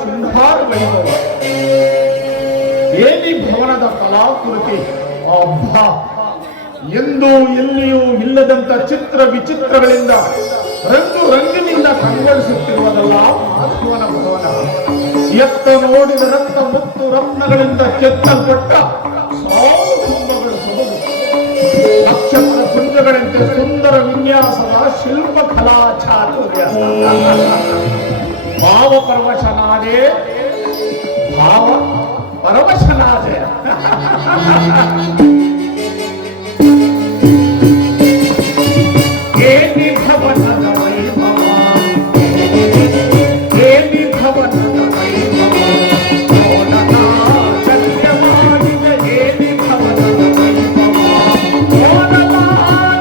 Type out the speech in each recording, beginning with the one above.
ಶೃಂಗಾರ ವೈಭವ, ಏನಿ ಭವನದ ಕಲಾಕೃತಿ, ಅಬ್ಬಾ ಎಂದೂ ಎಲ್ಲಿಯೂ ಇಲ್ಲದಂತ ಚಿತ್ರ ವಿಚಿತ್ರಗಳಿಂದ ರಂಗು ರಂಗಿನಿಂದ ಕಂಗೊಳಿಸುತ್ತಿರುವುದಲ್ಲ ಮಾಧವನ ಭವನ. ಎತ್ತ ನೋಡಿದ ರಕ್ತ ಮತ್ತು ರತ್ನಗಳಿಂದ ಕೆತ್ತಲ್ಪಟ್ಟ ಸಾವಿರ ಕುಂಭಗಳು ಸೊಬಗು, ನಕ್ಷತ್ರ ಪುಂಜಗಳಂತೆ ಸುಂದರ ವಿನ್ಯಾಸದ ಶಿಲ್ಪ ಕಲಾ ಚಾತುರ್ಯ. ಭಾವ ಪರವಶನಾದೆ, ಭಾವ ಪರವಶನಾದೆ. ಏನಿ ಭವನದ ವೈಭವ, ಏನಿ ಭವನದ ವೈಭವ, ನೋಡನ ಚಂದ್ರಮಾಡಿದ ಏನಿ ಭವನದ ವೈಭವ, ನೋಡನ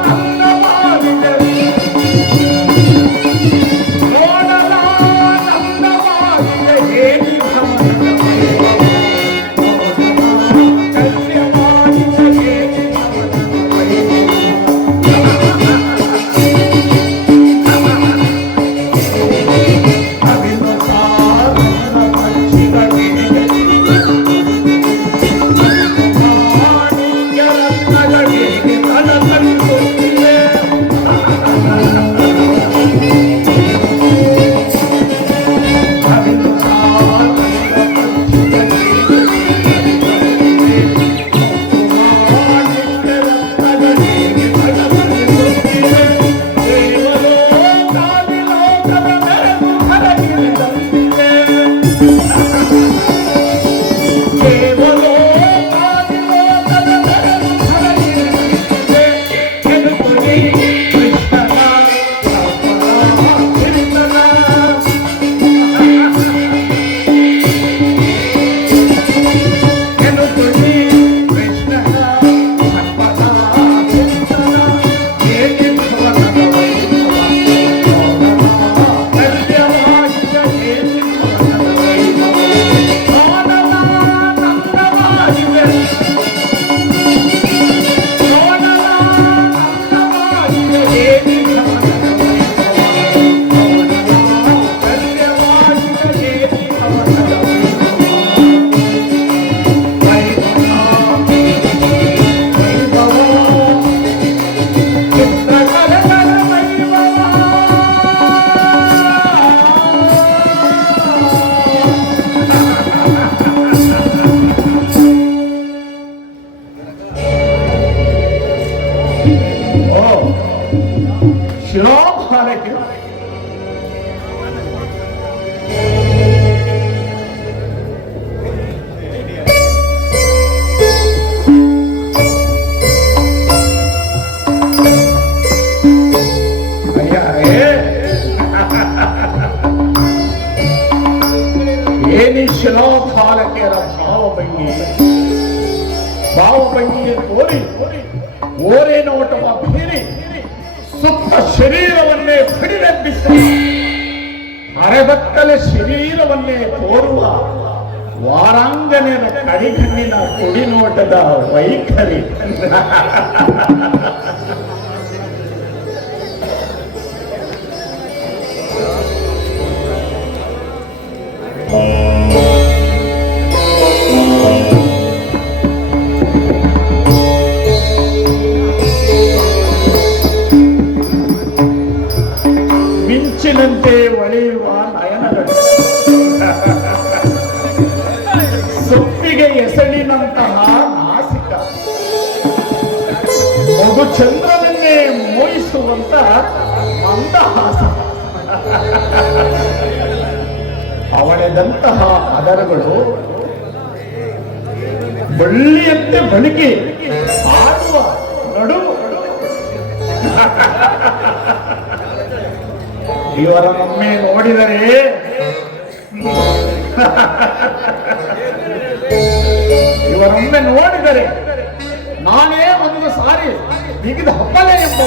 ನಂದಮಾಡಿದ, ನೋಡನ ನಂದಮಾಡಿದ ಏನಿ ಭವನದ ವೈಭವ, ನೋಡನ ಚಂದ್ರಮಾಡಿದ ಏನಿ ಭವನದ ವೈಭವ. ಶಿರೋಭಾರಕ್ಕೆ ಏನಿ ಶಿರೋಭಾರಕೆಯರ ಭಾವಭಂಗಿಗೆ ತೋರಿ ಓರೆ ನೋಟವ ಬೀರಿ ಸುತ್ತ ಶರೀರವನ್ನೇ ಹಿಡಿದೆಬ್ಬಿಸಿ ಅರೆಬತ್ತಲೆ ಶರೀರವನ್ನೇ ತೋರುವ ವಾರಾಂಗನೆಯ ಕಡಿಗಣ್ಣಿನ ಕುಡಿನೋಟದ ವೈಖರಿ. ಮಿಂಚಿನಂತೆ ಹೊಳೆಯುವ ನಯನಗಳು, ಸೊಪ್ಪಿಗೆ ಎಸಳಿನಂತಹ ನಾಸಿಕ, ಮಗು ಚಂದ್ರನನ್ನೇ ಮೋಹಿಸುವಂತ ಮಂದಹಾಸ, ಅವಳೆದಂತಹ ಅದರಗಳು ಬಳ್ಳಿಯಂತೆ ಬಳಿಕೆ ಆಡುವ ನಡುವು. ಇವರನ್ನೊಮ್ಮೆ ನೋಡಿದರೆ ಇವರೊಮ್ಮೆ ನೋಡಿದರೆ ನಾನೇ ಒಂದು ಸಾರಿ ಬಿಗಿದ ಹಬ್ಬಲೆ ಎಂಬ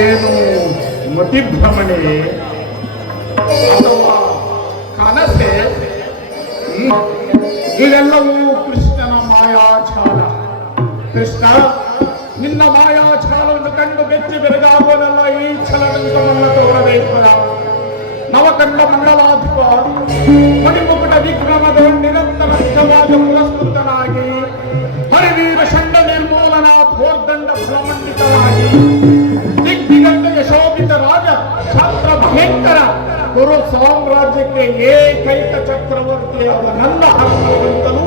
ಏನು ಮತಿಭ್ರಮಣೆ ಅಥವಾ ಕನಸೆ? ಇವೆಲ್ಲವೂ ಕೃಷ್ಣನ ಮಾಯಾಚಾಲ. ಕೃಷ್ಣ, ನಿನ್ನ ಮಾಯಾಚಾಲವನ್ನು ಕಂಡು ಬೆಚ್ಚಿ ಬೆರಗಾಗುವನಲ್ಲ ಈ ಛಲವಂತವನ್ನ ತೋರಬೇಕು. ನವಕಂಡ ಮಂಡಲಾಧಿಪ ಮಣಿಮುಕುಟ ವಿಕ್ರಮದ ನಿರಂತರವಾದ ಪುರಸ್ಕೃತನಾಗಿ ಹರಿವೀರ ಷಂಡ ನಿರ್ಮೂಲನ ಧೋರ್ದಂಡ ಫಲಮಂಡಿತನಾಗಿ ದಿಗ್ದಿಗಂತ ಯಶೋಭಿತ ರಾಜ ಛಾತ್ರ ಭಯಂಕರ ಕುರು ಸಾಮ್ರಾಜ್ಯಕ್ಕೆ ಏಕೈಕ ಚಕ್ರವರ್ತಿಯಾದ ನನ್ನ ಹಕ್ಕಂತನು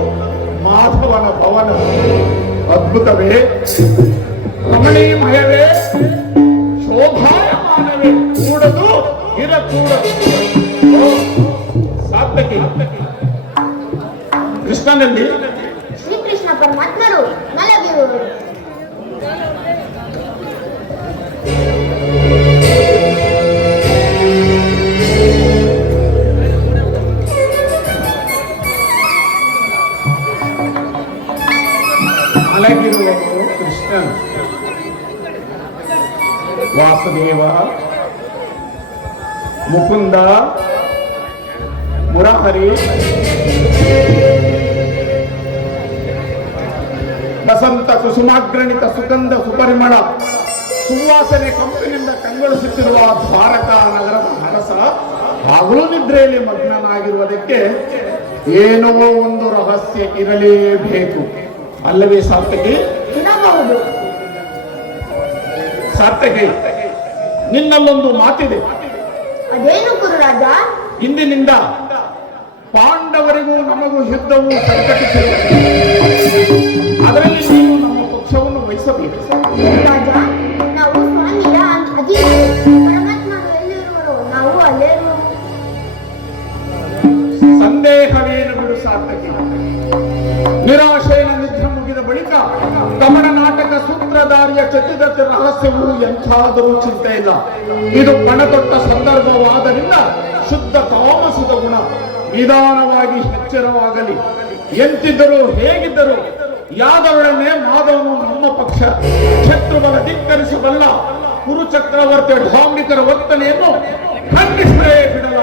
ಮಾಧವನ ಭವನ ಅದ್ಭುತವೇ, ರಮಣೀಮಯವೇ, ಶೋಭಾಯಮಾನವೇ, ಕೂಡದು ಇರಕೂಡದು. ಸಾರ್ಥಕಿ, ಕೃಷ್ಣನಲ್ಲಿ ಶ್ರೀಕೃಷ್ಣ ಪರಮಾತ್ಮರು ಮಲಗಿರುವರು. ಮಲಗಿರುವವರು ಕೃಷ್ಣನ್. ವಾಸುದೇವ, ಮುಕುಂದ, ಮುರಹರಿ, ವಸಂತ ಕುಸುಮಾಗ್ರಣಿತ ಸುಗಂಧ ಸುಪರಿಮಳ ಸುವಾಸನೆ ಕಂಪಿನಿಂದ ಕಂಗೊಳಿಸುತ್ತಿರುವ ದ್ವಾರಕಾ ನಗರದ ಅರಸ ಹಗಲು ನಿದ್ರೆಯಲ್ಲಿ ಮಗ್ನನಾಗಿರುವುದಕ್ಕೆ ಏನೋ ಒಂದು ರಹಸ್ಯ ಇರಲೇಬೇಕು, ಅಲ್ಲವೇ ಸಾರ್ಥಕಿ? ಇರಬಹುದು. ಸಾರ್ಥಕಿ, ನಿನ್ನಲ್ಲೊಂದು ಮಾತಿದೆ. ಅದೇನು ಗುರುರಾಜ? ಇಂದಿನಿಂದ ಪಾಂಡವರಿಗೂ ನಮಗೂ ಯುದ್ಧವು ಸಂಕಟಿಸಿದೆ. ಅದರಲ್ಲಿ ನೀನು ನಮ್ಮ ಪಕ್ಷವನ್ನು ವಹಿಸಬೇಕು. ಗುರುರಾಜ, ನಾವು ಸ್ವಾಮಿಯ ಅಧೀನ. ಪರಮಾತ್ಮನು ಎಲ್ಲಿರುವರೋ ನಾವು ಅಲ್ಲೇ ಇರುವೆವು. ಸಂದೇಹವೇನು ಬಿಡು ಸಾರ್ಥಕಿ. ನಿರಾಶೆಯ ನಿದ್ರೆ ಮುಗಿದ ಬಳಿಕ ಕಮಲ ನಾಟಕ ಸೂತ್ರಧಾರಿಯ ಚತುರತೆ ರಹಸ್ಯವು ಎಂಥಾದರೂ ಚಿಂತೆ ಇಲ್ಲ. ಇದು ಪಣತೊಟ್ಟ ಸಂದರ್ಭವಾದ್ದರಿಂದ ಶುದ್ಧ ತಾಮಸದ ಗುಣ ನಿಧಾನವಾಗಿ ಎಚ್ಚರವಾಗಲಿ. ಎಂತಿದ್ದರೂ ಹೇಗಿದ್ದರೂ ಯಾದವರನ್ನೇ ಮಾಧವನು ನಮ್ಮ ಪಕ್ಷ. ಶತ್ರುಬಲ ಧಿಕ್ಕರಿಸಬಲ್ಲ ಕುರು ಚಕ್ರವರ್ತಿ ಢಾಂಬಿಕರ ವರ್ತನೆಯನ್ನು ಖಂಡಿಸಲೇ ಬಿಡಲ್ಲ.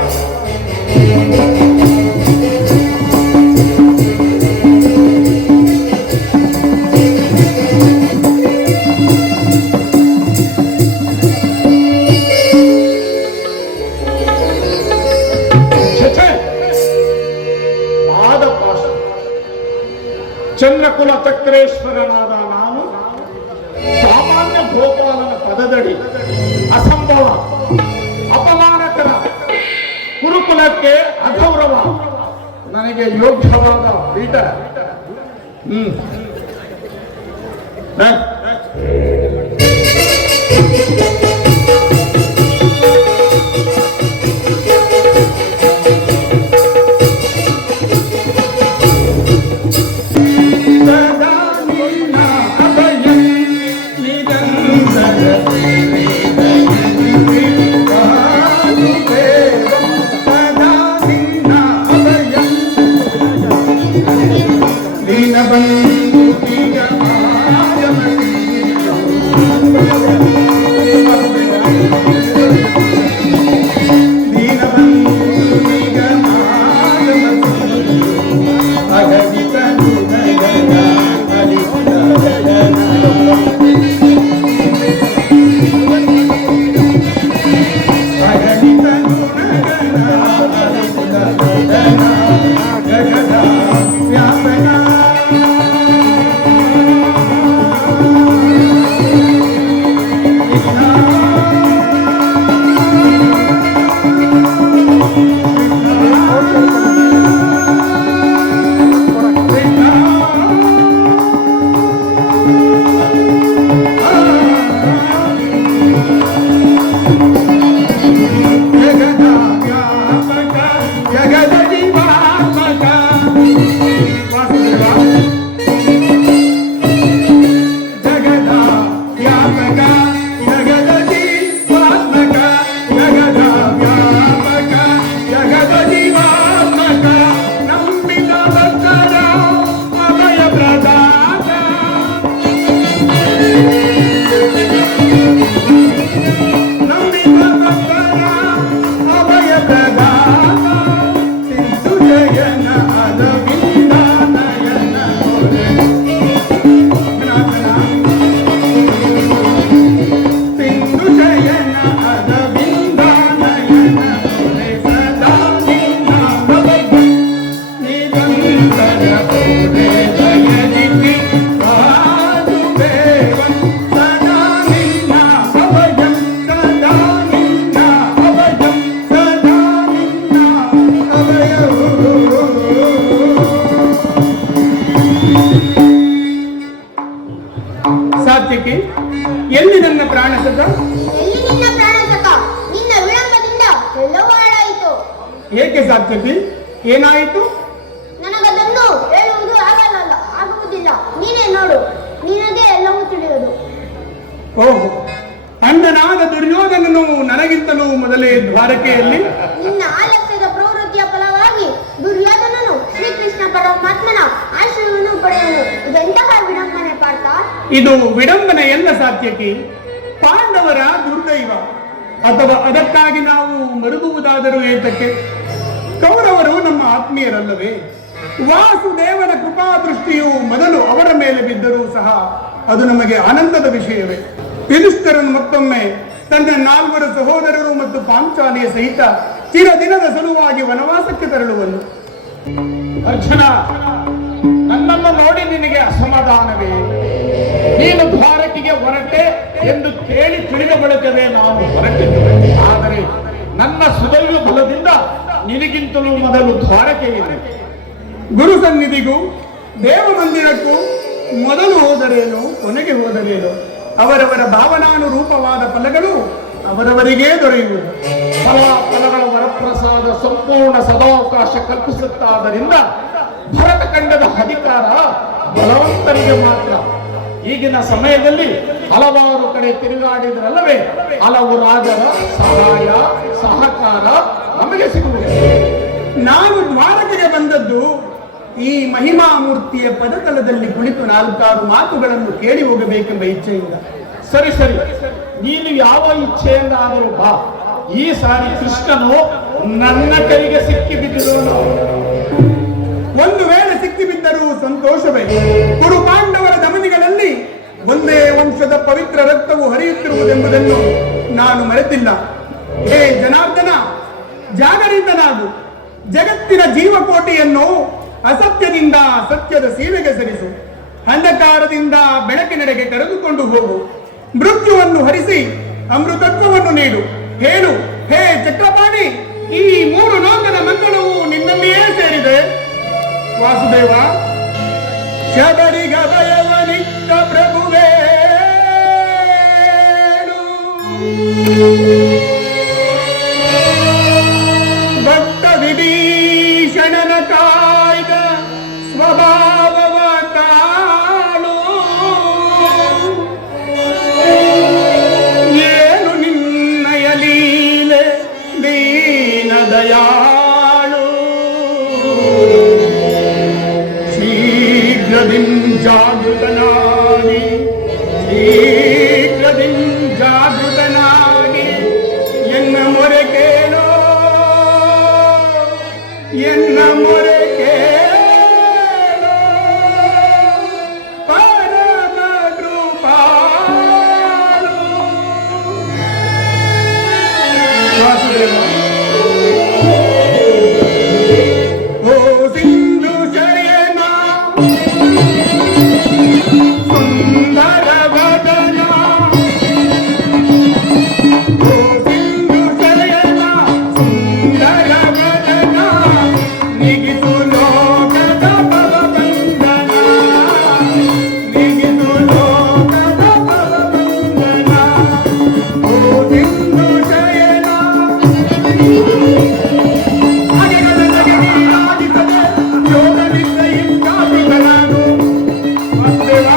ಚಂದ್ರಕುಲ ಚಕ್ರೇಶ್ವರನಾದ ನಾನು ಸಾಮಾನ್ಯ ಗೋಪಾಲನ ಪದದಡಿ ಅಸಂಭವ ಅಪಮಾನಕರ ಕುರುಕುಲಕ್ಕೆ ಅಗೌರವ ನನಗೆ ಯೋಗ್ಯವಾದ ಪೀಠ. ಸಾತ್ಯಕಿ, ಎಲ್ಲಿ ನನ್ನ ಪ್ರಾಣಸಕ? ಎಲ್ಲಿ ನಿನ್ನ ಪ್ರಾಣಸಕ? ನಿನ್ನ ವಿಳಂಬದಿಂದ ಎಲ್ಲವೂ ಹಾಳಾಯಿತು. ಏಕೆ ಸಾತ್ಯಕಿ, ಏನಾಯಿತು? ನನಗದನ್ನು ಹೇಳುವುದು ಆಗುವುದಿಲ್ಲ. ನೀನೇ ನೋಡು, ನಿನಗೆ ಎಲ್ಲವೂ ತಿಳಿಯುವುದು. ಓಹೋ, ಅಣ್ಣನಾದ ದುರ್ಯೋಧನನು ನನಗಿಂತಲೂ ಮೊದಲೇ ದ್ವಾರಕೆಯಲ್ಲಿ. ನಿನ್ನ ಆಲಸ್ಯದ ಪ್ರವೃತ್ತಿಯ ಫಲವಾಗಿ ದುರ್ಯೋಧನನು ಶ್ರೀಕೃಷ್ಣ ಪರಮಾತ್ಮನ ಆಶ್ರಯವನ್ನು ಪಡೆಯುವನು. ಇದೆಂತಹ ವಿಡಂಬನೆ ಪಾರ್ಥ? ಇದು ವಿಡಂಬನೆ ಎಲ್ಲ ಸಾತ್ಯಕಿ, ಪಾಂಡವರ ದುರ್ದೈವ. ಅಥವಾ ಅದಕ್ಕಾಗಿ ನಾವು ಮರುಗುವುದಾದರೂ ಏತಕ್ಕೆ? ಕೌರವರು ನಮ್ಮ ಆತ್ಮೀಯರಲ್ಲವೇ? ವಾಸುದೇವನ ಕೃಪಾ ದೃಷ್ಟಿಯು ಮೊದಲು ಅವರ ಮೇಲೆ ಬಿದ್ದರೂ ಸಹ ಅದು ನಮಗೆ ಆನಂದದ ವಿಷಯವೇ. ಯುಧಿಷ್ಠಿರನು ಮತ್ತೊಮ್ಮೆ ತನ್ನ 4 ಸಹೋದರರು ಮತ್ತು ಪಾಂಚಾಲಿಯ ಸಹಿತ ಚಿರದಿನದ ಸಲುವಾಗಿ ವನವಾಸಕ್ಕೆ ತೆರಳುವನು. ಅರ್ಜುನ, ನನ್ನನ್ನು ನೋಡಿ ನಿನಗೆ ಅಸಮಾಧಾನವೇ? ನೀನು ದ್ವಾರಕೆಗೆ ಹೊರಟೆ ಎಂದು ಕೇಳಿ ತಿಳಿದ ಬಳಿಕವೇ ನಾನು ಹೊರಟಿದ್ದೆ. ಆದರೆ ನನ್ನ ಸುದೈವ ಬಲದಿಂದ ನಿನಗಿಂತಲೂ ಮೊದಲು ದ್ವಾರಕೆಯಿದೆ. ಗುರು ಸನ್ನಿಧಿಗೂ ದೇವ ಮಂದಿರಕ್ಕೂ ಮೊದಲು ಹೋದರೇನು, ಕೊನೆಗೆ ಹೋದರೇನು? ಅವರವರ ಭಾವನಾನುರೂಪವಾದ ಫಲಗಳು ಅವರವರಿಗೇ ದೊರೆಯುವುದು. ಫಲಗಳ ವರಪ್ರಸಾದ ಸಂಪೂರ್ಣ ಸದಾವಕಾಶ ಕಲ್ಪಿಸುತ್ತಾದ್ದರಿಂದ ಭರತಖಂಡದ ಅಧಿಕಾರ ಬಲವಂತರಿಗೆ ಮಾತ್ರ. ಈಗಿನ ಸಮಯದಲ್ಲಿ ಹಲವಾರು ಕಡೆ ತಿರುಗಾಡಿದ್ರಲ್ಲವೇ ಹಲವು ರಾಜರ ಸಹಾಯ ಸಹಕಾರ ನಮಗೆ ಸಿಗುವುದು. ನಾನು ದ್ವಾರಕೆಗೆ ಬಂದದ್ದು ಈ ಮಹಿಮಾ ಮೂರ್ತಿಯ ಪದತಲದಲ್ಲಿ ಕುಳಿತು 4 ಮಾತುಗಳನ್ನು ಕೇಳಿ ಹೋಗಬೇಕೆಂಬ ಇಚ್ಛೆಯಿಂದ. ಸರಿ ಸರಿ, ನೀನು ಯಾವ ಇಚ್ಛೆಯಿಂದ ಆದರೂ ಬಾ. ಈ ಸಾರಿ ಕೃಷ್ಣನು ನನ್ನ ಕೈಗೆ ಸಿಕ್ಕಿ ಬಿದ್ದಿರುವನು. ಒಂದು ವೇಳೆ ಸಿಕ್ಕಿ ಬಿದ್ದರೂ ಸಂತೋಷವೇ. ಕುರು ಪಾಂಡವರ ಧಮನಿಗಳಲ್ಲಿ ಒಂದೇ ವಂಶದ ಪವಿತ್ರ ರಕ್ತವು ಹರಿಯುತ್ತಿರುವುದೆಂಬುದನ್ನು ನಾನು ಮರೆತಿಲ್ಲ. ಹೇ ಜನಾರ್ದನ, ಜಾಗರಿತನಾಗು. ಜಗತ್ತಿನ ಜೀವಕೋಟಿಯನ್ನು ಅಸತ್ಯದಿಂದ ಸತ್ಯದ ಸೀಮೆಗೆ ಸರಿಸು. ಅಂಧಕಾರದಿಂದ ಬೆಳಕಿನೆಡೆಗೆ ಕರೆದುಕೊಂಡು ಹೋಗು. ಮೃತ್ಯುವನ್ನು ಹರಿಸಿ ಅಮೃತತ್ವವನ್ನು ನೀಡು. ಹೇಳು, ಹೇ ಚಕ್ರಪಾಣಿ, ಈ 3 ಲೋಕದ ಮಂಗಳವು ನಿನ್ನಲ್ಲಿಯೇ ಸೇರಿದೆ. ವಾಸುದೇವ, ಶಬರಿಗಭಯವನಿತ್ತ ಪ್ರಭುವೇ, ಭಕ್ತ ವಿಭೀಷಣನ ಕಾಯ್ದ ಸ್ವಭಾವವ ತಾಳು. ಏನು ನಿನ್ನಯ ಲೀಲೆ ದೀನ ದಯಾಳು. ಶೀಘ್ರದಿಂ ಜಾಗೃತನಾಗಿ, ಶೀಘ್ರದಿಂ ಜಾಗೃತನಾಗಿ ಎನ್ನ ಮೊರೆ ಕೇಳೋ, ಎನ್ನ ಮೊರೆ ಕೇಳೋ ಪರಮ ಕೃಪಾಳು. ವಾಸುದೇವ, ಓ ಸಿಂಧು ಶಯನ ಸುಂದರ ವದನ, ಓ ಸಿಂಧು ಶಯನ ಸುಂದರ ವದನ, ನಿಗಿತು ಲೋಕದ ಭವಬಂಧನ, ನಿಗಿತು ಲೋಕದ ಭವಬಂಧನ. ಓ ಸಿಂಧು ಶಯನ ಅಗೆಗದಗೆ ನೀರಾಡಿಸದೆ ಯೋಗನಿಂದ ಇಂಗಾದಿಗಳನು. ವಾಸುದೇವ,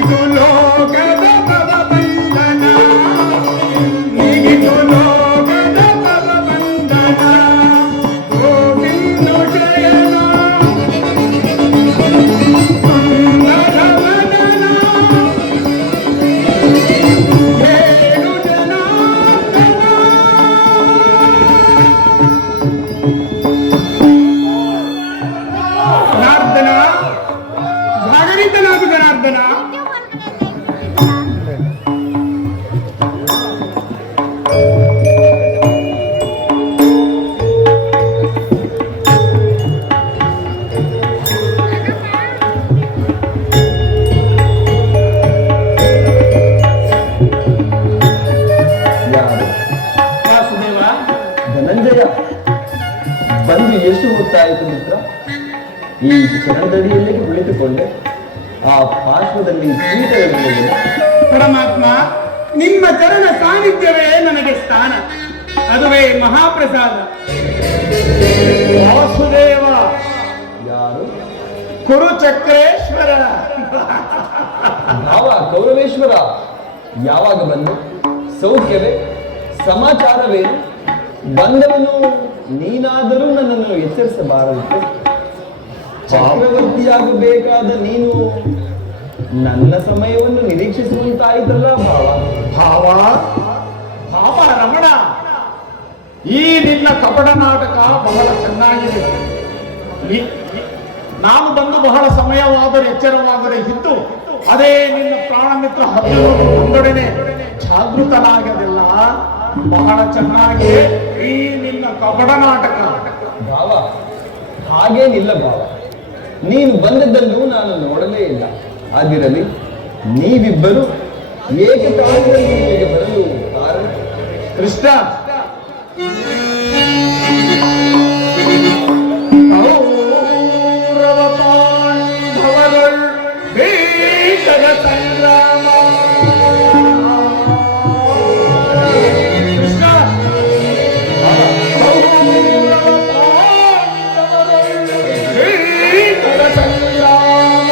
ನೀಗಿತು ಲೋಕದ ಭವಬಂಧನ ನೀಗಿತು ಲೋಕದ ಭವಬಂಧನ ಗೋವಿಂದ ಶಯನ ಸುಂದರ ವದನ ಏಳು ಜನಾರ್ದನ ಜನಾರ್ದನ ಜಾಗರಿತನಾಗು ಜನಾರ್ದನ. ಯಾರು? ವಾಸುದೇವ, ಧನಂಜಯ ಬಂದು ಎಷ್ಟು ಹೊತ್ತಾಯಿತು ಮಿತ್ರ? ಈ ಚರಣದಡಿಯಲ್ಲೇ ಕುಳಿತುಕೊಂಡೆ. ಆ ಪಾರ್ಶ್ವದಲ್ಲಿ ಪೀಠವಿರುವುದಿಲ್ಲ. ಪರಮಾತ್ಮ, ನಿಮ್ಮ ಚರಣ ಸಾನ್ನಿಧ್ಯವೇ ನನಗೆ ಸ್ಥಾನ, ಅದುವೇ ಮಹಾಪ್ರಸಾದ. ವಾಸುದೇವ, ಯಾರು? ಕುರುಚಕ್ರೇಶ್ವರ. ಭಾವ ಕೌರವೇಶ್ವರ, ಯಾವಾಗ ಬಂದು? ಸೌಖ್ಯವೇ? ಸಮಾಚಾರವೇನು? ಬಂದವನು ನೀನಾದರೂ ನನ್ನನ್ನು ಎಚ್ಚರಿಸಬಾರದು. ಚಕ್ರವರ್ತಿಯಾಗಬೇಕಾದ ನೀನು ನನ್ನ ಸಮಯವನ್ನು ನಿರೀಕ್ಷಿಸುವಂತಾಯಿತಲ್ಲ ಭಾವ. ಭಾವ ಭಾವ ರಮಣ, ಈ ನಿನ್ನ ಕಪಟ ನಾಟಕ ಬಹಳ ಚೆನ್ನಾಗಿದೆ. ನಾನು ಬಂದು ಬಹಳ ಸಮಯವಾದರೆ ಎಚ್ಚರವಾದರೆ ಇದ್ದು ಅದೇ ನಿನ್ನ ಪ್ರಾಣಮಿತ್ರ ಹತ್ತಿರವನ್ನು ಒಂದೊಡನೆ ಜಾಗೃತನಾಗದಿಲ್ಲ. ಬಹಳ ಚೆನ್ನಾಗಿ ಈ ನಿನ್ನ ಕಪಟ ನಾಟಕ. ಭಾವ ಹಾಗೇನಿಲ್ಲ ಭಾವ, ನೀನು ಬಂದದ್ದನ್ನು ನಾನು ನೋಡಲೇ ಇಲ್ಲ. ಆಗಿರಲಿ, ನೀವಿಬ್ಬರು ಏಕಕಾಲದಲ್ಲಿ ಇಲ್ಲಿಗೆ ಬರಲು ಕಾರಣ? ಕೃಷ್ಣ, ಕೌರವ ಪಾಂಡವರುಳ್ ಭೀಕರ ಸಂಗ್ರಾಮ. ಕೃಷ್ಣ, ಕೌರವ ಪಾಂಡವರುಳ್ ಭೀಕರ ಸಂಗ್ರಾಮ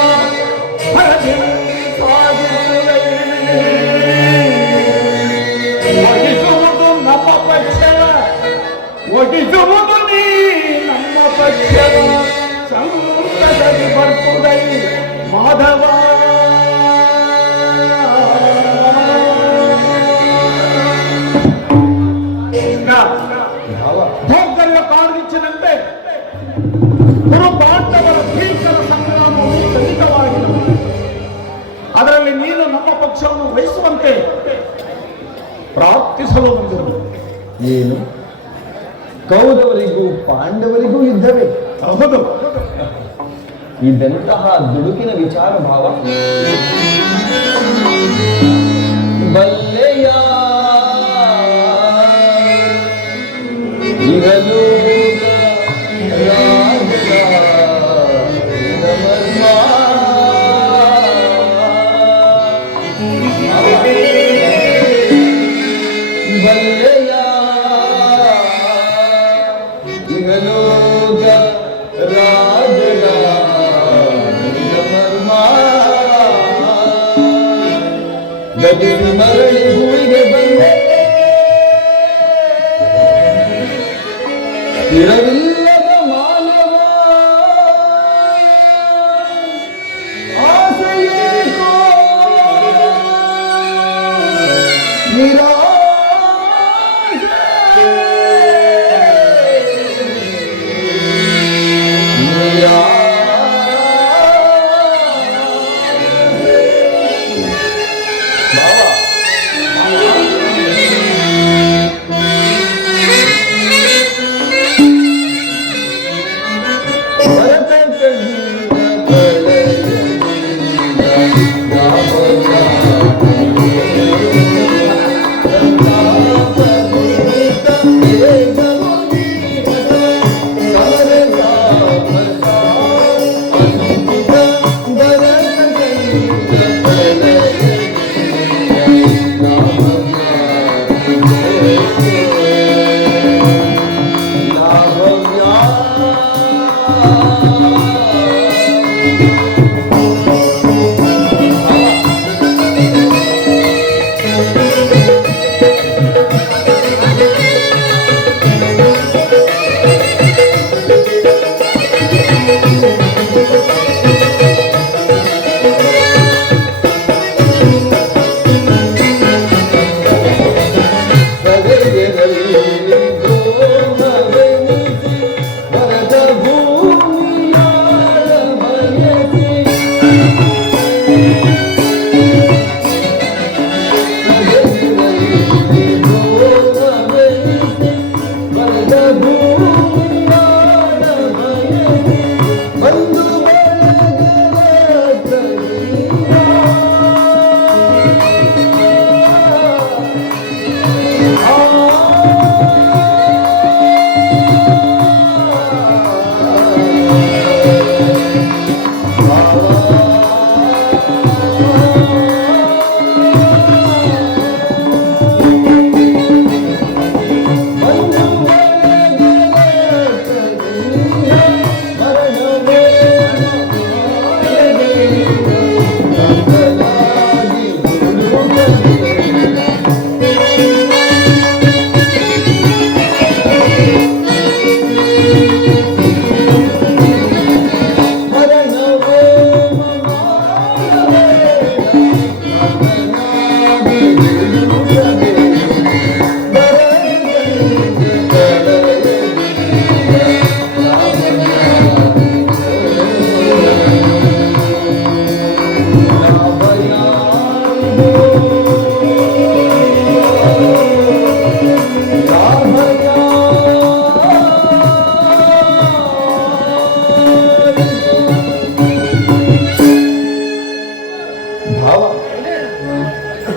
ಹರದಿರುವುದು ಸಾಗುವುದೇ. ಒಡಿಸುವುದು ನಮ್ಮ ಪಕ್ಷವ, ಒಡಿಸುವುದು ನೀ ನಮ್ಮ ಪಕ್ಷವ, ಸಂತದಲ್ಲಿ ಬರ್ತುದೈ ಮಾಧವ. ಭಾವ ಭೋಗಲ್ಲ ಕಾಡ್ಗಿಚ್ಚಿನಂತೆ ಗುರು ಪಾಂಡವರ ಭೀಕರ ಸಂಗ್ರಾಮವು ಖಂಡಿತವಾಗಿದೆ. ಅದರಲ್ಲಿ ನೀನು ನಮ್ಮ ಪಕ್ಷವನ್ನು ವಹಿಸುವಂತೆ ಪ್ರಾರ್ಥಿಸಲು ಬಂದಿರುವುದು. ಏನು? ಕೌರವರಿಗೂ ಪಾಂಡವರಿಗೂ ಯುದ್ಧವೇ? ಹೌದು. ಇದೆಂತಹ ದುಡುಕಿನ ವಿಚಾರ ಭಾವ. ಬಲ್ಲೆಯ ಇರಲು ಬಲ್ಲೆಯ ಇಹಲೋಕ ರಾಜರ ಮರ್ಮ ಗದಿಸಿ ಮರಳಿ ಭೂಮಿಗೆ ಬಂದೆ. ಸ್ಥಿರವಿಲ್ಲದ ಮಾನವ ಆಸೆಯೇಕೋ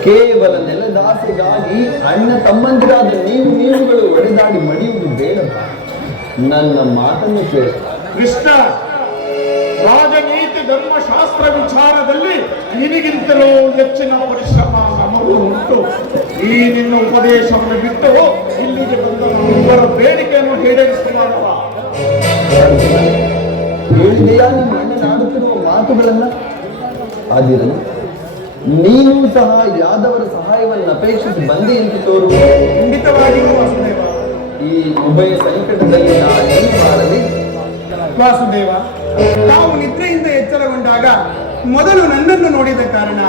ಕೇವಲ ನೆಲದಾಸೆಗಾಗಿ ಅಣ್ಣ ತಮ್ಮಂದಿರಾದ ನೀವುಗಳು ಒಡೆದಾಡಿ ಮಡಿಯುವುದು ಬೇಡ. ನನ್ನ ಮಾತನ್ನು ಕೇಳಿ. ಕೃಷ್ಣ, ರಾಜನೀತಿ ಧರ್ಮಶಾಸ್ತ್ರ ವಿಚಾರದಲ್ಲಿ ನಿನಗಿಂತಲೂ ಹೆಚ್ಚಿನ ಪರಿಶ್ರಮ ನಮಗೂ ಉಂಟು. ಈ ನಿನ್ನ ಉಪದೇಶವನ್ನು ಬಿಟ್ಟು ಇಲ್ಲಿಗೆ ಬಂದ ಇಬ್ಬರ ಬೇಡಿಕೆಯನ್ನು ಈಡೇರಿಸಲಾಗವ. ಹೇಳಿದೆಯಾ ನಿಮ್ಮ ಅಣ್ಣನ ಆಡುತ್ತಿರುವ ಮಾತುಗಳನ್ನ? ಆದಿರಲಿ, ನೀನು ಸಹ ಯಾದವರ ಸಹಾಯವನ್ನು ಅಪೇಕ್ಷಿಸಿ ಬಂದೆ ಎಂದು ತೋರುವ. ಖಂಡಿತವಾಗಿಯೂ ವಾಸುದೇವ. ಈ ಉಭಯ ಸಂಕಟದಲ್ಲಿ ನಾನೇನು ಮಾಡಲಿ? ವಾಸುದೇವ, ತಾವು ನಿದ್ರೆಯಿಂದ ಎಚ್ಚರಗೊಂಡಾಗ ಮೊದಲು ನನ್ನನ್ನು ನೋಡಿದ ಕಾರಣ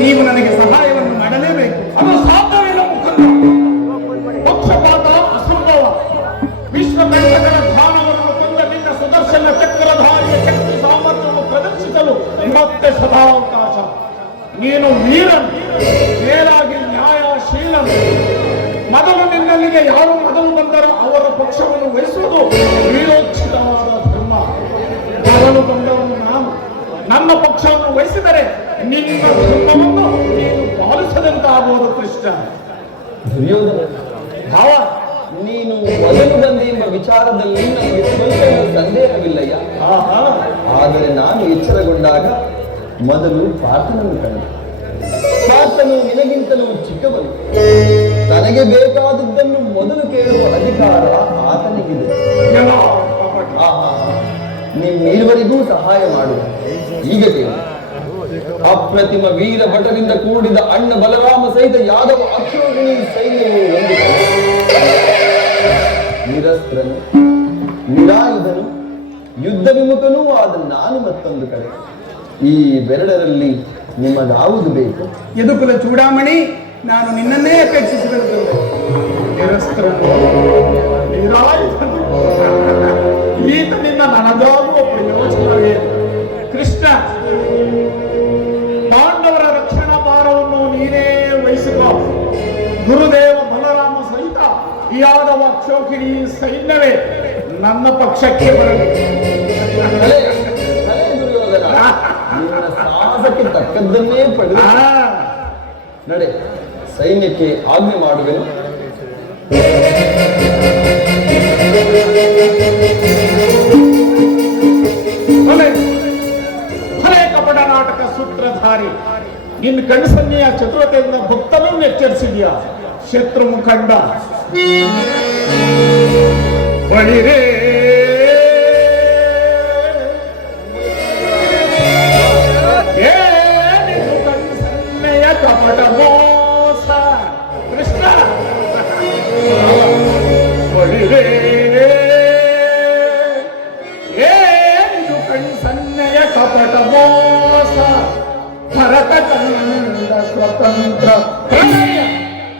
ನೀವು ನನಗೆ ಸಹಾಯವನ್ನು ಮಾಡಲೇಬೇಕು. ಅದು ಸಾಧ್ಯವಿಲ್ಲ ಮುಖಂಡ. ಪಕ್ಷಪಾತ ಅಸಂಭವ. ವಿಶ್ವಕಂಟಕನ ಧ್ಯಾನವನ್ನು ಕೊಂದ ನಿನ್ನ ಸುದರ್ಶನ ಚಕ್ರಧಾರಿಯ ಶಕ್ತಿ ಸಾಮರ್ಥ್ಯವನ್ನು ಪ್ರದರ್ಶಿಸಲು ಮತ್ತೆ ಸದಾವಕಾಶ. ನೀನು ವೀರನ್, ಮೇಲಾಗಿ ನ್ಯಾಯಶೀಲನು. ಮೊದಲು ನಿನ್ನಲ್ಲಿಗೆ ಯಾರು ಮೊದಲು ಬಂದರೋ ಅವರ ಪಕ್ಷವನ್ನು ವಹಿಸುವುದು ವೀರೋಚಿತವಾದ ಧರ್ಮ. ಮೊದಲು ಬಂದವನು ನಾನು. ನನ್ನ ಪಕ್ಷವನ್ನು ವಹಿಸಿದರೆ ನಿನ್ನ ಧರ್ಮವನ್ನು ನೀನು ಪಾಲಿಸದಂತಾಗುವುದು ಕೃಷ್ಣ. ದುರ್ಯೋಧನ ಭಾವ, ನೀನು ಮೊದಲು ಬಂದೆ ಎಂಬ ವಿಚಾರದಲ್ಲಿ ನನಗೆ ಸ್ವಲ್ಪ ಸಂದೇಹವಿಲ್ಲಯ್ಯ. ಆಹಾ, ಆದರೆ ನಾನು ಎಚ್ಚರಗೊಂಡಾಗ ಮೊದಲು ಪಾರ್ಥನನ್ನು ಕಂಡ. ಪಾರ್ಥನು ನಿನಗಿಂತಲೂ ಚಿಕ್ಕವನು. ತನಗೆ ಬೇಕಾದದ್ದನ್ನು ಮೊದಲು ಕೇಳುವ ಅಧಿಕಾರ ಆತನಿಗಿದೆ. ಎಲ್ಲ ಕಪಟ. ನಿಮ್ಮಿರುವರಿಗೂ ಸಹಾಯ ಮಾಡುವ. ಈಗ ಕೇಳಿ. ಅಪ್ರತಿಮ ವೀರ ಭಟರಿಂದ ಕೂಡಿದ ಅಣ್ಣ ಬಲರಾಮ ಸಹಿತ ಯಾದವ ಅಕ್ಷೋಹಿಣಿ ಸೈನ್ಯವು ಒಂದು ಕಡೆ, ನಿರಸ್ತ್ರನು ನಿರಾಯುಧನು ಯುದ್ಧ ವಿಮುಖನೂ ಆದ ನಾನು ಮತ್ತೊಂದು ಕಡೆ. ಈ ಬೆರಡರಲ್ಲಿ ನಿಮಗಾವುದು ಬೇಕು? ಯದುಕುಲ ಚೂಡಾಮಣಿ, ನಾನು ನಿನ್ನನ್ನೇ ಅಪೇಕ್ಷಿಸಿರುತ್ತೇನೆ. ನಿರಸ್ತ್ರನು, ನಿರಾಯುಧನು. ಈತನಿಂದ ನನಗಾಗುವ ಪ್ರಯೋಜನವೇ? ಕೃಷ್ಣ, ಪಾಂಡವರ ರಕ್ಷಣಾ ಭಾರವನ್ನು ನೀನೇ ವಹಿಸಿರುವ. ಗುರುದೇವ ಬಲರಾಮ ಸಹಿತ ಯಾದವ ಅಕ್ಷೋಹಿಣಿ ಸೈನ್ಯವೇ ನನ್ನ ಪಕ್ಷಕ್ಕೆ ಬರಲಿ. ತಲೆ ದುರ್ಯೋಧನ, ನಿನ್ನ ಸಾಹಸಕ್ಕೆ ತಕ್ಕದ್ದನ್ನೇ ಪಡೆದು ನಡೆ, ಸೈನ್ಯಕ್ಕೆ ಆಜ್ಞೆ ಮಾಡುವೆನು. ಹಳೆ ಕಪಟ ನಾಟಕ ಸೂತ್ರಧಾರಿ, ನಿನ್ನ ಕಣ್ಸನ್ನೆಯ ಚತುರತೆಯಿಂದ ಭಕ್ತನೂ ಎಚ್ಚರಿಸಿದ್ಯಾ? ಶತ್ರು ಮುಖಂಡ ಬಳಿರೇ ಏನಿದು ಕಣ್ಸನ್ನೆಯ ಕಪಟ ಮೋಸ? ಕೃಷ್ಣ, ಬಳಿರೇ ಏನಿದು ಕಣ್ಸನ್ನೆಯ ಕಪಟ ಮೋಸ? ಭರತ ಕಂಡ ಸ್ವತಂತ್ರ ಪ್ರಣಯ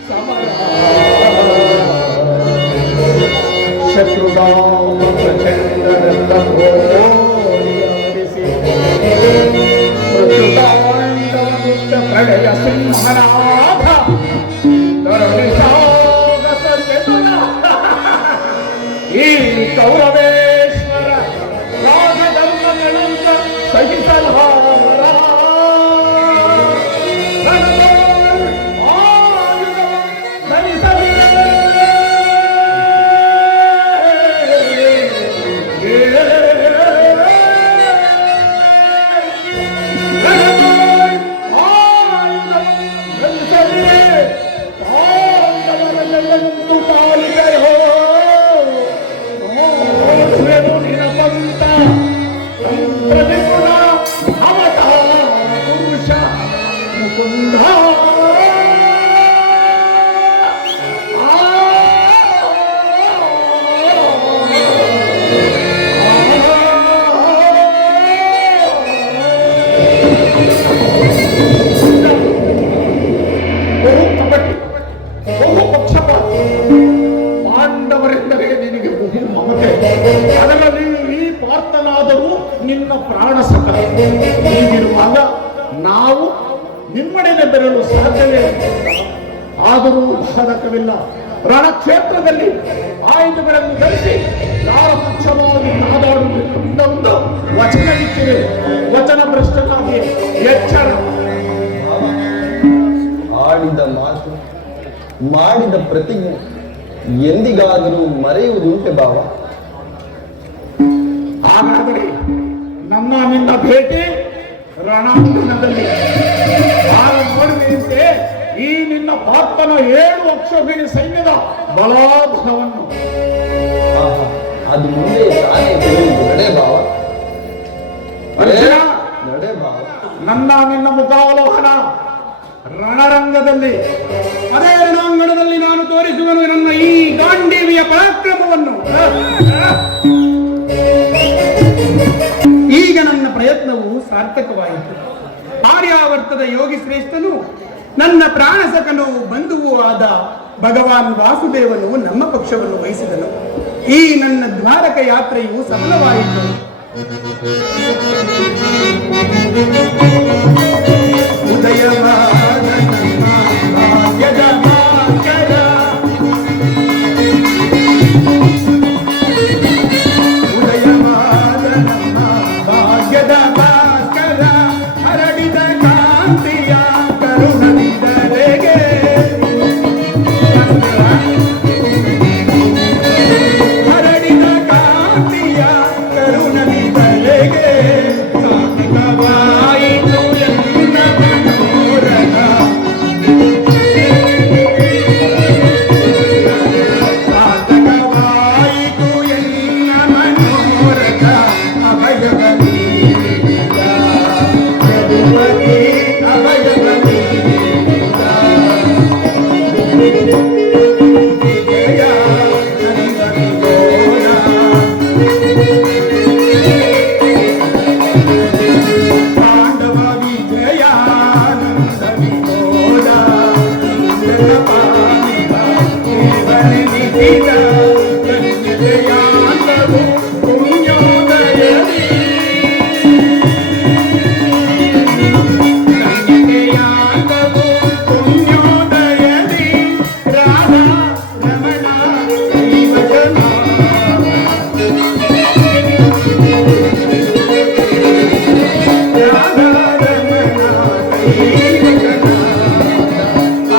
ಸಮರ. ಶತ್ರುದಾಮ ಪ್ರಚಂಡನೆಲ್ಲ ಘೋರಿಸಿ ಮೃತ್ಯುತಾಂಡವನಿಂದ ಪ್ರಳಯ ಸಿಂಹನಾಥ ಧರಣಿ ಸಾಗಸ ಚತುರ. ಈ ಕೌರವೇಶ್ವರ ರಾಜಧರ್ಮಗಳಂತ ಸಹಿಸಲಾರ. ಪಾಂಡವರೆಂದರೆ ನಿನಗೆ ಬಹು ಮಮತೆ. ಅದರಲ್ಲಿ ಈ ಪಾರ್ಥನಾದರೂ ನಿನ್ನ ಪ್ರಾಣ ಸಕ. ಹೀಗಿರುವಾಗ ನಾವು ನಿಮ್ಮಡೆಗೆ ಬೆರಲು ಸಾಧ್ಯವೇ? ಆದರೂ ಬಾಧಕವಿಲ್ಲ. ರಣಕ್ಷೇತ್ರದಲ್ಲಿ ಆಯುಧಗಳನ್ನು ಧರಿಸಿ ಯಾರ ಪಕ್ಷವಾಗಿ ನಾದಾಡುವುದರಿಂದ ಒಂದು ವಚನವಿಟ್ಟಿದೆ. ವಚನ ಭ್ರಷ್ಟನಾಗಿ ಎಚ್ಚರ. ಆಡಿದ ಮಾತು, ಮಾಡಿದ ಪ್ರತಿಜ್ಞೆ ಎಂದಿಗಾದರೂ ಮರೆಯುವುದುಂಟೆ ಭಾವ? ಹಾಗಾದರೆ ನನ್ನ ನಿನ್ನ ಭೇಟಿ ರಣಾಂಗಣದಲ್ಲಿ ಆಗ ನೋಡುವಂತೆ ಈ ನಿನ್ನ ಪಾರ್ಥನ 7 ಅಕ್ಷೋಹಿಣಿ ಸೈನ್ಯದ ಬಲಾಬಲವನ್ನು. ಆಹಾ, ಅದು ಮುಂದೆ ತಾನೇ ತಿಳಿಯುವುದು. ನಡೆ ಭಾವ, ಅರ್ಜುನ, ನಡೆ ಭಾವ. ನನ್ನ ನಿನ್ನ ಮುಖಾವಲೋಕನ ರಣರಂಗದಲ್ಲಿ ಅದೇ ರಣಾಂಗಣದಲ್ಲಿ ನಾನು ತೋರಿಸುವನು ನನ್ನ ಈ ಗಾಂಡೀವಿಯ ಪರಾಕ್ರಮವನ್ನು. ಈಗ ನನ್ನ ಪ್ರಯತ್ನವು ಸಾರ್ಥಕವಾಯಿತು. ಆರ್ಯಾವರ್ತದ ಯೋಗಿ ಶ್ರೇಷ್ಠನು, ನನ್ನ ಪ್ರಾಣಸಕನು ಬಂಧುವೂ ಆದ ಭಗವಾನ್ ವಾಸುದೇವನು ನಮ್ಮ ಪಕ್ಷವನ್ನು ವಹಿಸಿದನು. ಈ ನನ್ನ ದ್ವಾರಕ ಯಾತ್ರೆಯು ಸಫಲವಾಯಿತು. ಹರಡಿದ ಕಾಂತಿಯ ಕರುಣವಿದರೆಗೆ ಹರಡಿದ ಕಾಂತಿಯ ಕರುಣವಿದರೆಗೆ ಸಾರ್ಥಕವಾಯಿತು ಎನ್ನ ಮನೋರಥ. ಸಾರ್ಥಕವಾಯಿತು ಎನ್ನ ಮನೋರಥ.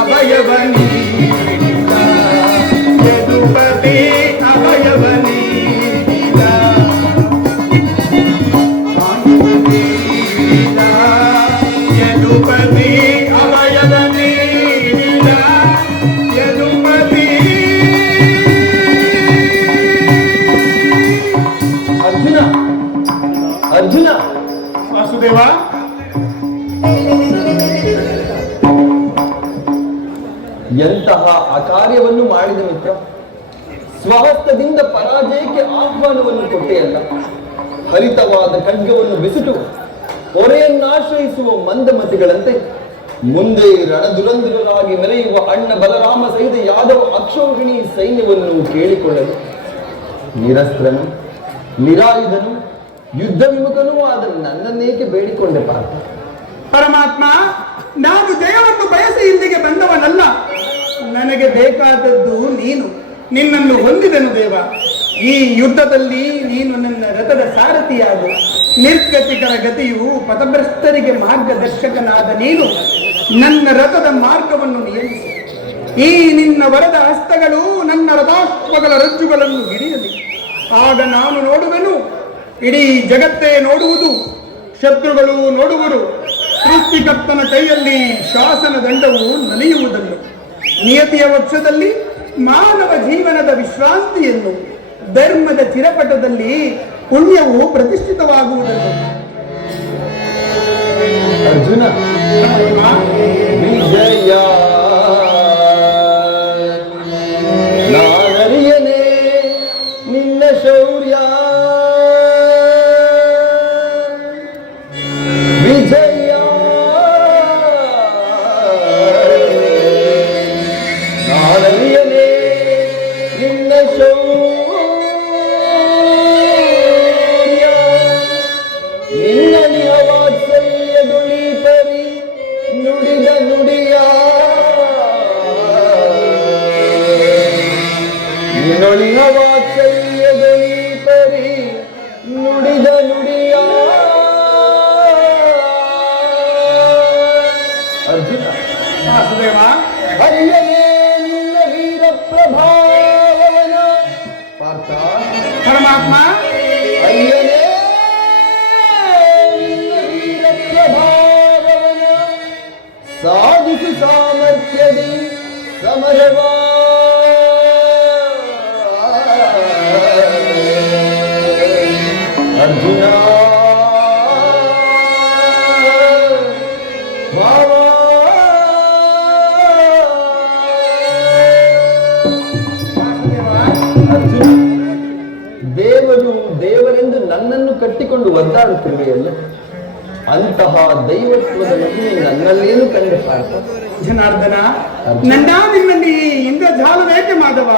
ಅಭಯವನಿ ಅರ್ಜುನ, ವಾಸುದೇವ, ಎಂತಹ ಅಕಾರ್ಯವನ್ನು ಮಾಡಿದ ಮಿತ್ರ. ಸ್ವಹಸ್ತದಿಂದ ಪರಾಜಯಕ್ಕೆ ಆಹ್ವಾನವನ್ನು ಕೊಟ್ಟೆಯಲ್ಲ, ಹರಿತವಾದ ಖಡ್ಗವನ್ನು ಬಿಸಿಟು ಹೊರೆಯನ್ನಾಶ್ರಯಿಸುವ ಮಂದಮತಿಗಳಂತೆ ಮುಂದೆ ರಣದುರಂದುರರಾಗಿ ಮೆರೆಯುವ ಅಣ್ಣ ಬಲರಾಮ ಸಹಿತ ಯಾದವ ಅಕ್ಷೋಹಿಣಿ ಸೈನ್ಯವನ್ನು ಕೇಳಿಕೊಳ್ಳಲು ನಿರಸ್ತ್ರನು, ನಿರಾಯುಧನು, ಯುದ್ಧ ವಿಮುಖನೂ ಆದ ನನ್ನನ್ನೇಕೆ ಬೇಡಿಕೊಂಡೆ ಪಾರ್ಥ? ಪರಮಾತ್ಮ, ನಾನು ಜಯವನ್ನು ಬಯಸಿ ಇಲ್ಲಿಗೆ ಬಂದವನಲ್ಲ. ನನಗೆ ಬೇಕಾದದ್ದು ನೀನು. ನಿನ್ನನ್ನು ಹೊಂದಿದನು ದೇವ. ಈ ಯುದ್ಧದಲ್ಲಿ ನೀನು ನನ್ನ ರಥದ ಸಾರಥಿಯಾಗು. ನಿರ್ಗತಿಕರ ಗತಿಯು ಪಥಭ್ರಷ್ಟರಿಗೆ ಮಾರ್ಗದರ್ಶಕನಾದ ನೀನು ನನ್ನ ರಥದ ಮಾರ್ಗವನ್ನು ನಿಯಮಿಸು. ಈ ನಿನ್ನ ವರದ ಹಸ್ತಗಳು ನನ್ನ ರಥಾಶ್ವಗಳ ರಜ್ಜುಗಳನ್ನು ಹಿಡಿಯಲಿ. ಆಗ ನಾನು ನೋಡುವೆನು, ಇಡೀ ಜಗತ್ತೇ ನೋಡುವುದು, ಶತ್ರುಗಳು ನೋಡುವರು. ಸೃಷ್ಟಿಕರ್ತನ ಕೈಯಲ್ಲಿ ಶಾಸನ ದಂಡವು ನಲಿಯುವುದನ್ನು, ನಿಯತಿಯ ವಕ್ಷದಲ್ಲಿ ಮಾನವ ಜೀವನದ ವಿಶ್ರಾಂತಿಯನ್ನು, ಧರ್ಮದ ಚಿರಪಟದಲ್ಲಿ ಪುಣ್ಯವು ಪ್ರತಿಷ್ಠಿತವಾಗುವುದನ್ನು. ಅರ್ಜುನ, ವಿಜಯ ನಾನರಿಯನೇ ನಿನ್ನ ಶೌರ್ಯ, ವಿಜಯ ನಾನರಿಯನೇ ನಿನ್ನ ಶೌರ್ಯ, ನಿನ್ನ ನಿಹವಾತ್ಸಲ್ಯದುಳಿ ಪರಿ ನುಡಿದ ನುಡಿಯ, ನಿನ್ನೊಳಿನ ವಾತ್ಸಲ್ಯದುಳಿ ಪರಿ ನುಡಿದ ನುಡಿಯ. ಅರ್ಜುನ, ವಾಸುದೇವ, ಅರಿಯನೇ ನಿನ್ನ ವೀರ ಪ್ರಭಾವವನ ಪಾರ್ಥ. ಪರಮಾತ್ಮ, ಅರಿಯನೇ ನಿನ್ನ ವೀರ ಪ್ರಭಾವವನ ಸಾಧಿಸು ಸಾಮರ್ಥ್ಯದಿ ಸಮರವಾ. ಅರ್ಜುನ ಭಾವ ಅರ್ಜುನ, ದೇವರು ದೇವರೆಂದು ನನ್ನನ್ನು ಕಟ್ಟಿಕೊಂಡು ಒದ್ದಾಡುತ್ತಿರುವೆಯಲ್ಲ, ಅಂತಹ ದೈವತ್ವದ ಮಹಿಮೆ ನನ್ನಲ್ಲೇನು ಕಂಡು ಪಾರ್ಥ? ಜನಾರ್ದನ, ನನ್ನ ನಿನ್ನಲ್ಲಿ ಇಂದ್ರಜಾಲವೇಕೆ ಮಾಧವ?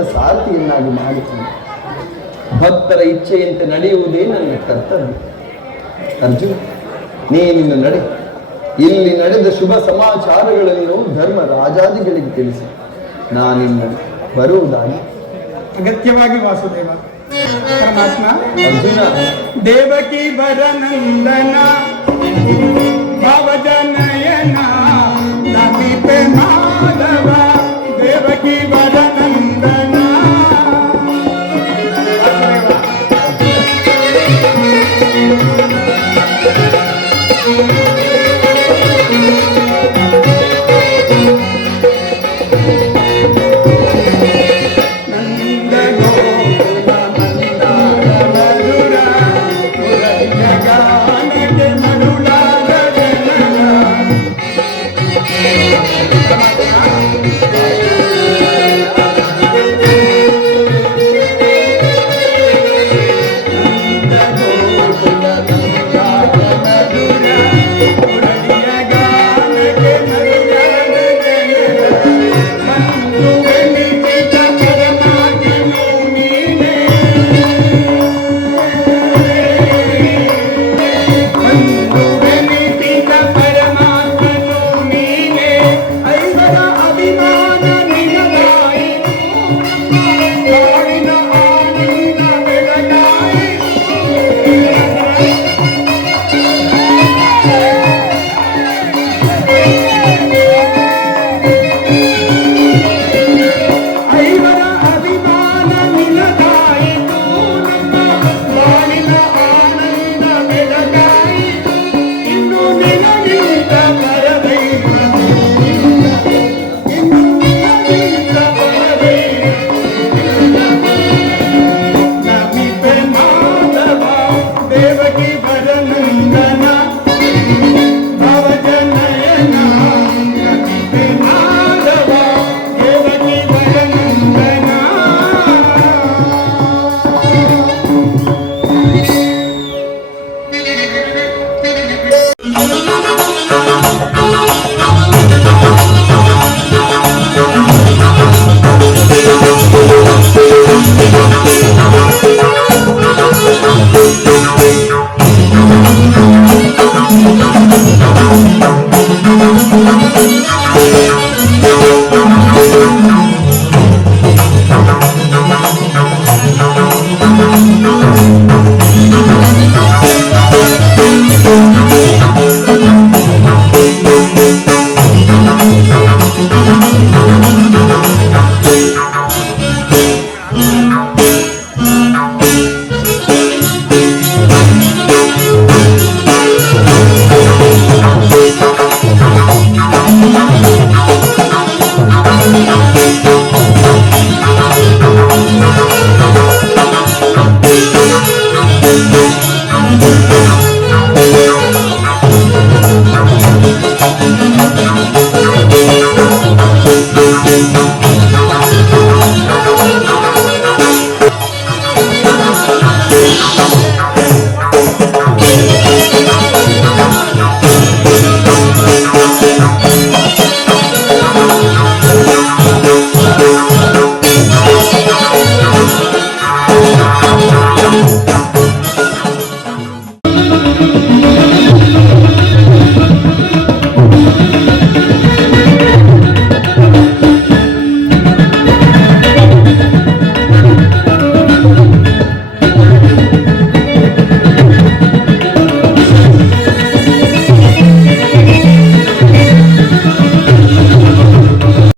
ರಥದ ಸಾರಥಿಯನ್ನಾಗಿ ಮಾಡಿದ್ದೇನೆ. ಭಕ್ತರ ಇಚ್ಛೆಯಂತೆ ನಡೆಯುವುದೇ ನನ್ನ ಕರ್ತವ್ಯ. ಅರ್ಜುನ, ನೀನಿನ್ನು ನಡೆ. ಇಲ್ಲಿ ನಡೆದ ಶುಭ ಸಮಾಚಾರಗಳನ್ನು ಧರ್ಮ ರಾಜಾದಿಗಳಿಗೆ ತಿಳಿಸಿ. ನಾನಿನ್ನು ಬರುವುದಾಗಿ. ಅಗತ್ಯವಾಗಿ ವಾಸುದೇವ. ಪರಮಾತ್ಮ, ಅರ್ಜುನ, ದೇವಕಿ ಬರನಂದನ